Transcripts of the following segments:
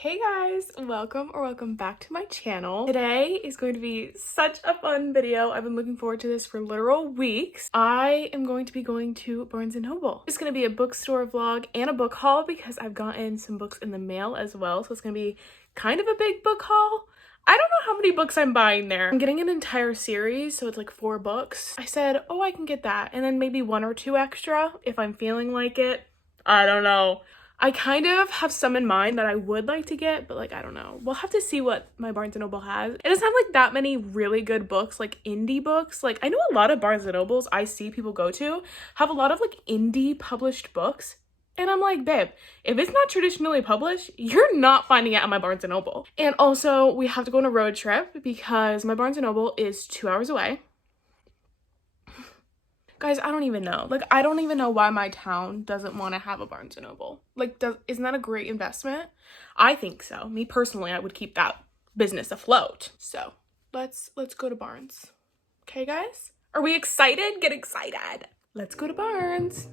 Hey guys, welcome back to my channel. Today is going to be such a fun video. I've been looking forward to this for literal weeks. I am going to be going to Barnes & Noble. It's going to be a bookstore vlog and a book haul because I've gotten some books in the mail as well. So it's going to be kind of a big book haul. I don't know how many books I'm buying there. I'm getting an entire series, so it's like 4 books. I said, oh, I can get that. And then maybe 1 or 2 extra if I'm feeling like it. I don't know. I kind of have some in mind that I would like to get, but like, I don't know. We'll have to see what my Barnes & Noble has. It doesn't have like that many really good books, like indie books. Like I know a lot of Barnes & Nobles I see people go to have a lot of like indie published books. And I'm like, babe, if it's not traditionally published, you're not finding it at my Barnes & Noble. And also we have to go on a road trip because my Barnes & Noble is 2 hours away. Guys, I don't even know. Like, I don't even know why my town doesn't want to have a Barnes & Noble. Like, isn't that a great investment? I think so. Me personally, I would keep that business afloat. So, let's go to Barnes. Okay, guys? Are we excited? Get excited. Let's go to Barnes.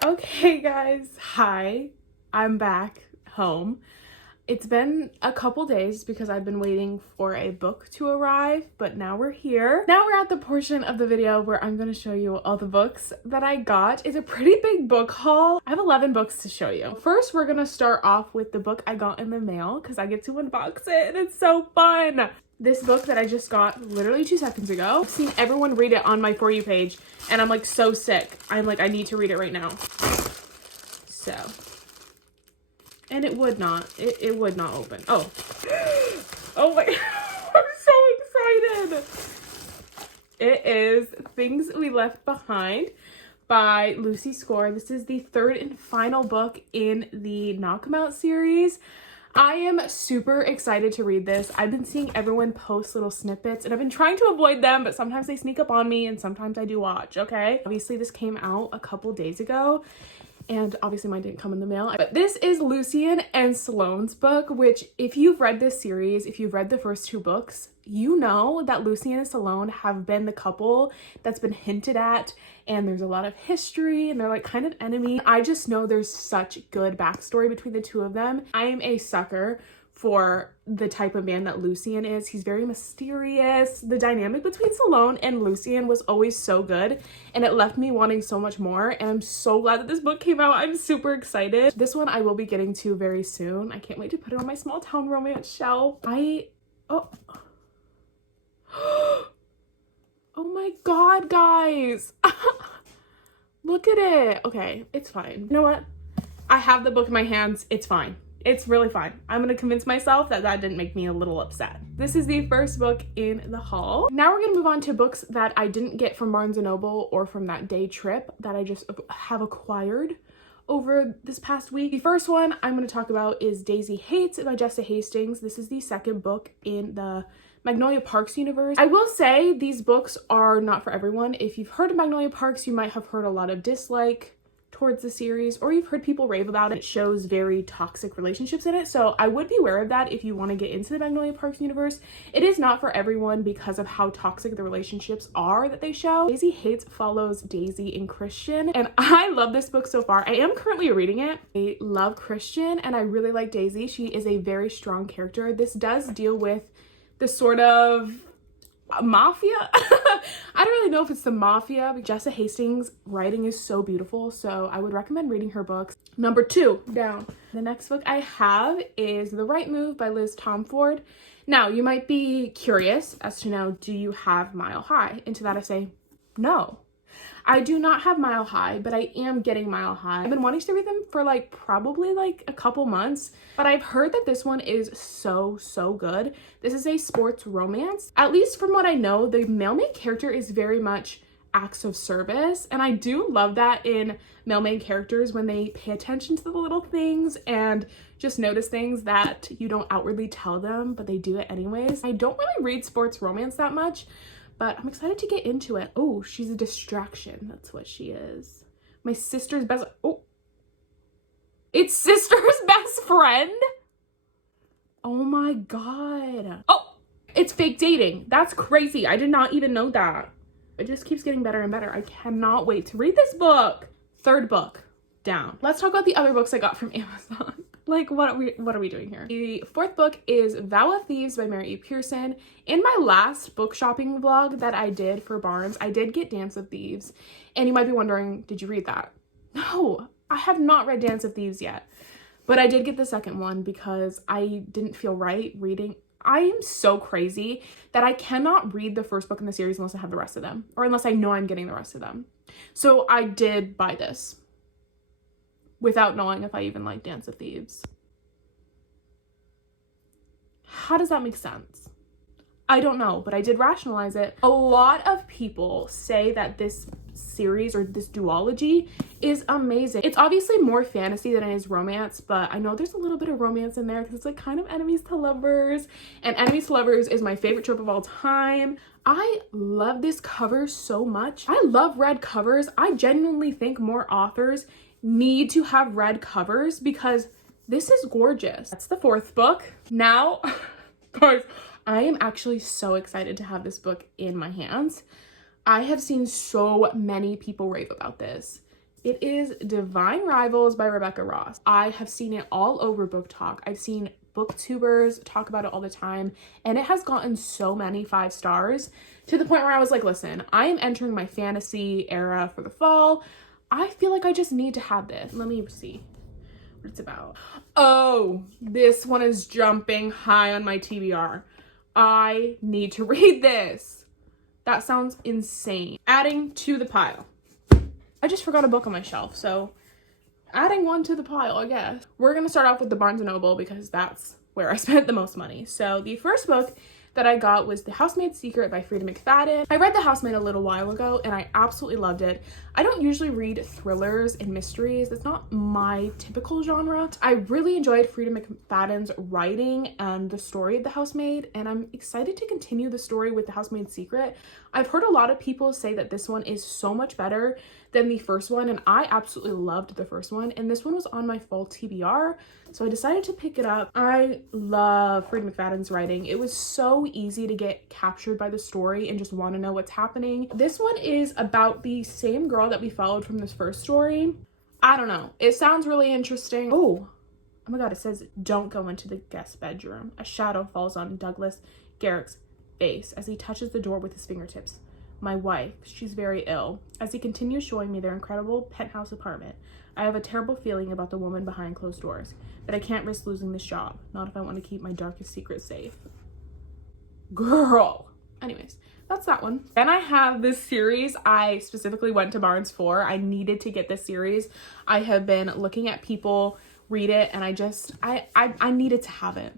Okay guys, hi, I'm back home. It's been a couple days because I've been waiting for a book to arrive, but now we're here. Now we're at the portion of the video where I'm going to show you all the books that I got. It's a pretty big book haul. I have 11 books to show you. First, we're going to start off with the book I got in the mail because I get to unbox it and it's so fun. This book that I just got literally 2 seconds ago. I've seen everyone read it on my For You page and I'm like so sick. I'm like, I need to read it right now. So, and it would not open. Oh, oh my, I'm so excited. It is Things We Left Behind by Lucy Score. This is the 3rd and final book in the Knock 'Em Out series. I am super excited to read this. I've been seeing everyone post little snippets and I've been trying to avoid them, but sometimes they sneak up on me and sometimes I do watch, okay? Obviously this came out a couple days ago and obviously mine didn't come in the mail. But this is Lucian and Sloane's book, which if you've read this series, if you've read the first 2 books, you know that Lucian and Sloane have been the couple that's been hinted at and there's a lot of history and they're like kind of enemies. I just know there's such good backstory between the 2 of them. I am a sucker for the type of man that Lucian is. He's very mysterious. The dynamic between Sloane and Lucian was always so good and it left me wanting so much more, and I'm so glad that this book came out. I'm super excited. This one I will be getting to very soon. I can't wait to put it on my small town romance shelf. Oh god, guys. Look at it. Okay, it's fine. You know what? I have the book in my hands. It's fine. It's really fine. I'm gonna convince myself that that didn't make me a little upset. This is the first book in the haul. Now we're gonna move on to books that I didn't get from Barnes & Noble or from that day trip that I just have acquired over this past week. The first one I'm going to talk about is Daisy Hates by Jessa Hastings. This is the second book in the Magnolia Parks universe. I will say these books are not for everyone. If you've heard of Magnolia Parks, you might have heard a lot of dislike towards the series, or you've heard people rave about it. It shows very toxic relationships in it, so I would be aware of that if you want to get into the Magnolia Parks universe. It is not for everyone because of how toxic the relationships are that they show. Daisy Hates follows Daisy and Christian, and I love this book so far. I am currently reading it. I love Christian, and I really like Daisy. She is a very strong character. This does deal with the sort of mafia. I don't really know if it's the mafia, but Jessa Hastings' writing is so beautiful, so I would recommend reading her books. Number 2 down. The next book I have is The Right Move by Liz Tomford. Now, you might be curious as to know, do you have Mile High? And to that I say, no. I do not have Mile High, but I am getting Mile High. I've been wanting to read them for probably a couple months, but I've heard that this one is so good. This is a sports romance. At least from what I know, the male main character is very much acts of service, and I do love that in male main characters when they pay attention to the little things and just notice things that you don't outwardly tell them, but they do it anyways. I don't really read sports romance that much, but I'm excited to get into it. Oh, she's a distraction. That's what she is. My sister's best... Oh. It's sister's best friend? Oh my god. Oh, it's fake dating. That's crazy. I did not even know that. It just keeps getting better and better. I cannot wait to read this book. Third book down. Let's talk about the other books I got from Amazon. What are we doing here? The fourth book is Vow of Thieves by Mary E. Pearson. In my last book shopping vlog that I did for Barnes, I did get Dance of Thieves. And you might be wondering, did you read that? No, I have not read Dance of Thieves yet. But I did get the second one because I didn't feel right reading. I am so crazy that I cannot read the first book in the series unless I have the rest of them, or unless I know I'm getting the rest of them. So I did buy this without knowing if I even like Dance of Thieves. How does that make sense? I don't know, but I did rationalize it. A lot of people say that this series or this duology is amazing. It's obviously more fantasy than it is romance, but I know there's a little bit of romance in there because it's kind of enemies to lovers, and enemies to lovers is my favorite trope of all time. I love this cover so much. I love red covers. I genuinely think more authors need to have red covers because this is gorgeous. That's the fourth book. Now, guys, I am actually so excited to have this book in my hands. I have seen so many people rave about this. It is Divine Rivals by Rebecca Ross. I have seen it all over Book Talk. I've seen booktubers talk about it all the time, and it has gotten so many 5 stars to the point where I was like, listen, I am entering my fantasy era for the fall. I feel like I just need to have this. Let me see what it's about. Oh, this one is jumping high on my TBR. I need to read this. That sounds insane. Adding to the pile. I just forgot a book on my shelf, so adding one to the pile, I guess. We're gonna start off with the Barnes & Noble because that's where I spent the most money. So the first book that I got was The Housemaid's Secret by Frida McFadden. I read The Housemaid a little while ago and I absolutely loved it. I don't usually read thrillers and mysteries. That's not my typical genre. I really enjoyed Frida McFadden's writing and the story of The Housemaid, and I'm excited to continue the story with The Housemaid's Secret. I've heard a lot of people say that this one is so much better than the first one, and I absolutely loved the first one, and this one was on my fall TBR, so I decided to pick it up. I love Frida McFadden's writing. It was so easy to get captured by the story and just want to know what's happening. This one is about the same girl that we followed from this first story. I don't know. It sounds really interesting. Oh my god, it says, don't go into the guest bedroom. A shadow falls on Douglas Garrick's face as he touches the door with his fingertips. My wife, she's very ill. As he continues showing me their incredible penthouse apartment, I have a terrible feeling about the woman behind closed doors, but I can't risk losing this job, not if I want to keep my darkest secret safe. Girl! Anyways, that's that one. Then I have this series I specifically went to Barnes for. I needed to get this series. I have been looking at people read it and I needed to have it.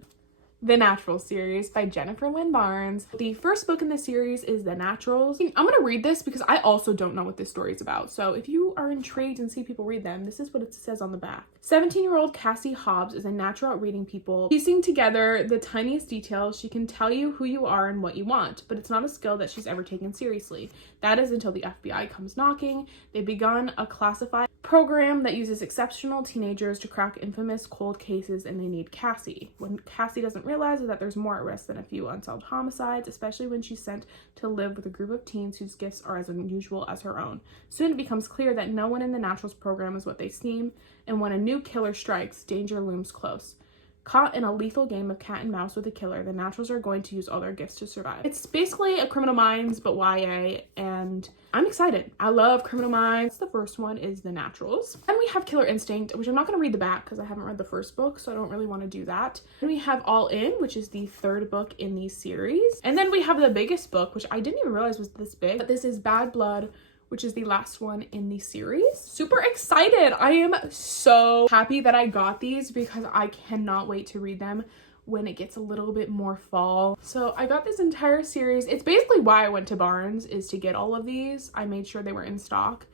The Naturals series by Jennifer Lynn Barnes. The first book in the series is The Naturals. I'm gonna read this because I also don't know what this story is about. So if you are intrigued and see people read them, this is what it says on the back. 17-year-old Cassie Hobbs is a natural at reading people. Piecing together the tiniest details, she can tell you who you are and what you want, but it's not a skill that she's ever taken seriously. That is until the FBI comes knocking. They've begun a classified program that uses exceptional teenagers to crack infamous cold cases, and they need Cassie. When Cassie doesn't realize is that there's more at risk than a few unsolved homicides, especially when she's sent to live with a group of teens whose gifts are as unusual as her own. Soon it becomes clear that no one in the Naturals program is what they seem, and when a new killer strikes, danger looms close. Caught in a lethal game of cat and mouse with a killer, the Naturals are going to use all their gifts to survive. It's basically a Criminal Minds, but YA, and I'm excited. I love Criminal Minds. The first one is The Naturals. Then we have Killer Instinct, which I'm not going to read the back because I haven't read the first book, so I don't really want to do that. Then we have All In, which is the third book in the series. And then we have the biggest book, which I didn't even realize was this big, but this is Bad Blood, which is the last one in the series. Super excited. I am so happy that I got these because I cannot wait to read them when it gets a little bit more fall. So I got this entire series. It's basically why I went to Barnes, is to get all of these. I made sure they were in stock,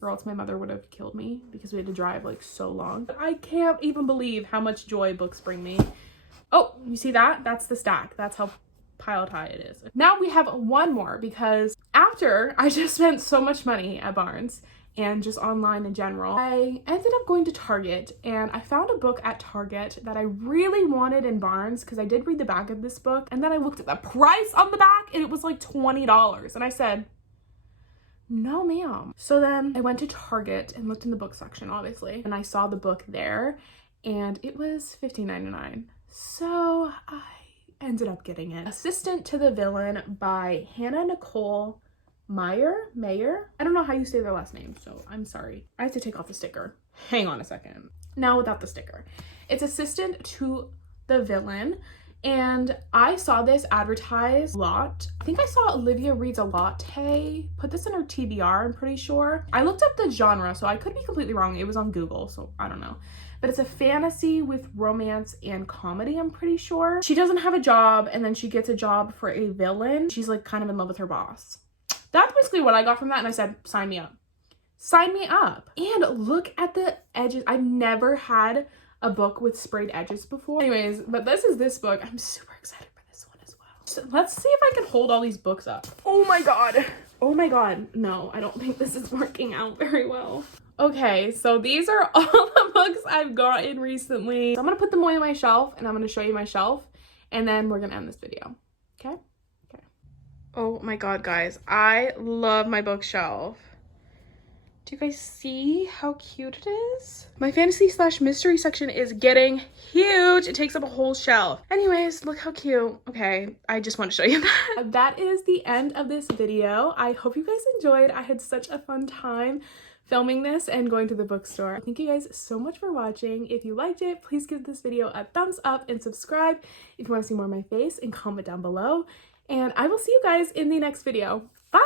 or else my mother would have killed me because we had to drive like so long. But I can't even believe how much joy books bring me. Oh, you see that? That's the stack. That's how piled high it is. Now we have one more because after I just spent so much money at Barnes and just online in general, I ended up going to Target and I found a book at Target that I really wanted in Barnes because I did read the back of this book, and then I looked at the price on the back and it was like $20, and I said, no ma'am. So then I went to Target and looked in the book section, obviously, and I saw the book there and it was $15.99. So I ended up getting it. Assistant to the Villain by Hannah Nicole Mayer. I don't know how you say their last name, so I'm sorry. I have to take off the sticker. Hang on a second. Now without the sticker. It's Assistant to the Villain, and I saw this advertised a lot. I think I saw Olivia Reads a Latte put this in her TBR, I'm pretty sure. I looked up the genre, so I could be completely wrong. It was on Google, so I don't know. But it's a fantasy with romance and comedy, I'm pretty sure. She doesn't have a job, and then she gets a job for a villain. She's like kind of in love with her boss. That's basically what I got from that, and I said, sign me up. Sign me up. And look at the edges. I've never had a book with sprayed edges before. Anyways, but this is this book. I'm super excited for this one as well. So let's see if I can hold all these books up. Oh my god. Oh my god. No, I don't think this is working out very well. Okay, so these are all the books I've gotten recently. So I'm gonna put them away on my shelf, and I'm gonna show you my shelf, and then we're gonna end this video. Okay? Okay. Oh my god, guys. I love my bookshelf. Do you guys see how cute it is? My fantasy/mystery section is getting huge. It takes up a whole shelf. Anyways, look how cute. Okay, I just want to show you that. That is the end of this video. I hope you guys enjoyed. I had such a fun time filming this and going to the bookstore. Thank you guys so much for watching. If you liked it, please give this video a thumbs up and subscribe if you want to see more of my face, and comment down below. And I will see you guys in the next video. Bye!